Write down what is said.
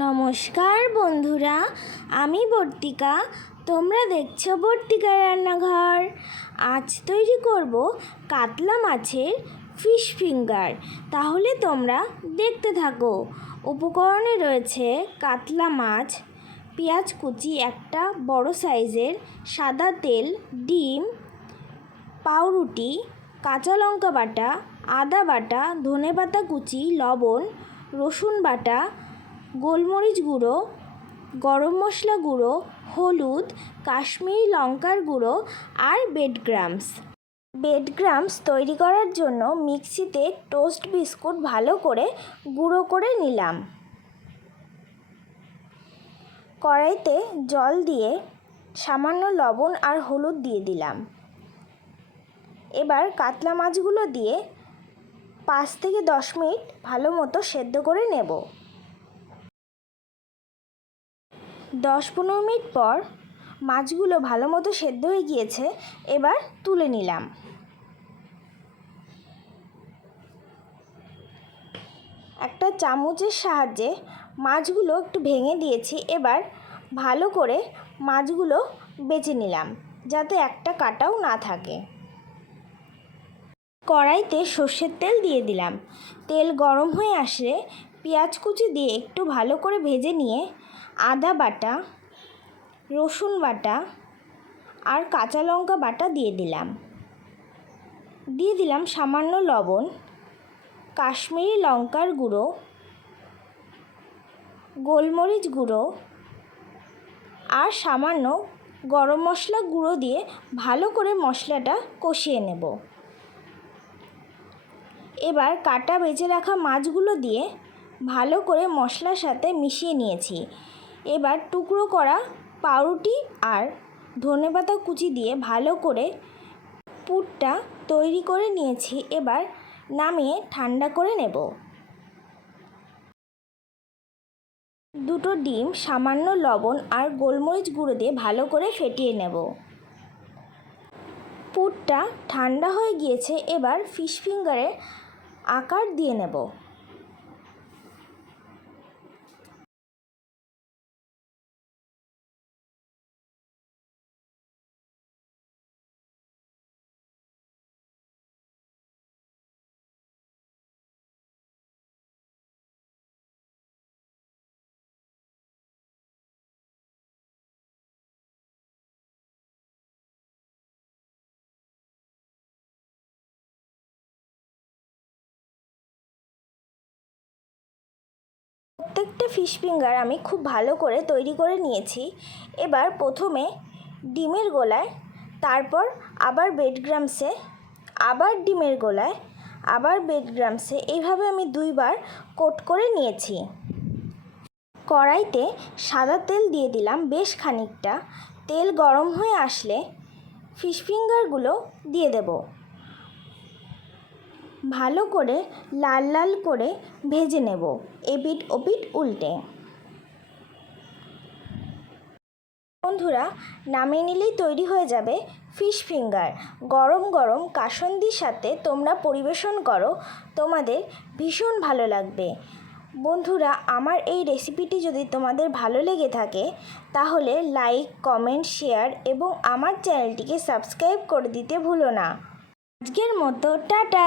নমস্কার বন্ধুরা, আমি বর্তিকা। তোমরা দেখছো বর্তিকার রান্নাঘর। আজ তৈরি করব কাতলা মাছের ফিশ ফিঙ্গার। তাহলে তোমরা দেখতে থাকো। উপকরণে রয়েছে কাতলা মাছ, পেঁয়াজ কুচি একটা বড় সাইজের, সাদা তেল, ডিম, পাউরুটি, কাঁচা লঙ্কা বাটা, আদা বাটা, ধনেপাতা কুচি, লবণ, রসুন বাটা, গোলমরিচ গুঁড়ো, গরম মশলা গুঁড়ো, হলুদ, কাশ্মীরি লঙ্কার গুঁড়ো আর ব্রেড ক্রাম্বস তৈরি করার জন্য মিক্সিতে টোস্ট বিস্কুট ভালো করে গুঁড়ো করে নিলাম। কড়াইতে জল দিয়ে সামান্য লবণ আর হলুদ দিয়ে দিলাম। এবার কাতলা মাছগুলো দিয়ে 5 থেকে 10 মিনিট ভালো মতো সেদ্ধ করে নেব। 10-15 মিনিট পর মাছগুলো ভালো মতো সেদ্ধ হয়ে গিয়েছে। এবার তুলে নিলাম। একটা চামচের সাহায্যে মাছগুলো একটু ভেঙে দিয়েছি। এবার ভালো করে মাছগুলো বেছে নিলাম, যাতে একটা কাঁটাও না থাকে। কড়াইতে সর্ষের তেল দিয়ে দিলাম। তেল গরম হয়ে আসলে পেঁয়াজ কুচি দিয়ে একটু ভালো করে ভেজে নিয়ে আদা বাটা, রসুন বাটা আর কাঁচা লঙ্কা বাটা দিয়ে দিলাম সামান্য লবণ, কাশ্মীরি লঙ্কার গুঁড়ো, গোলমরিচ গুঁড়ো আর সামান্য গরম মশলা গুঁড়ো দিয়ে ভালো করে মশলাটা কষিয়ে নেব। এবার কাটা বেছে রাখা মাছগুলো দিয়ে ভালো করে মশলার সাথে মিশিয়ে নিয়েছি। এবার টুকরো করা পাউরুটি আর ধনেপাতা কুচি দিয়ে ভালো করে পুরটা তৈরি করে নিয়েছি। এবার নামিয়ে ঠান্ডা করে নেব। 2টো ডিম সামান্য লবণ আর গোলমরিচ গুঁড়ো দিয়ে ভালো করে ফেটিয়ে নেব। পুরটা ঠান্ডা হয়ে গিয়েছে। এবার ফিশ ফিঙ্গারের আকার দিয়ে নেব। প্রত্যেকটা ফিশ ফিঙ্গার আমি খুব ভালো করে তৈরি করে নিয়েছি। এবার প্রথমে ডিমের গোলায়, তারপর আবার ব্রেডক্রাম্বসে, আবার ডিমের গোলায়, আবার ব্রেডক্রাম্বসে, এইভাবে আমি 2বার কোট করে নিয়েছি। কড়াইতে সাদা তেল দিয়ে দিলাম বেশ খানিকটা। তেল গরম হয়ে আসলে ফিশ ফিঙ্গারগুলো দিয়ে দেব। ভালো করে লাল লাল করে ভেজে নেব, এপিঠ ওপিঠ উল্টে। বন্ধুরা, নামিয়ে নিলেই তৈরি হয়ে যাবে ফিশ ফিঙ্গার। গরম গরম কাসন্দির সাথে তোমরা পরিবেশন করো, তোমাদের ভীষণ ভালো লাগবে। বন্ধুরা, আমার এই রেসিপিটি যদি তোমাদের ভালো লেগে থাকে তাহলে লাইক, কমেন্ট, শেয়ার এবং আমার চ্যানেলটিকে সাবস্ক্রাইব করে দিতে ভুলো না। আজকের মতো টাটা।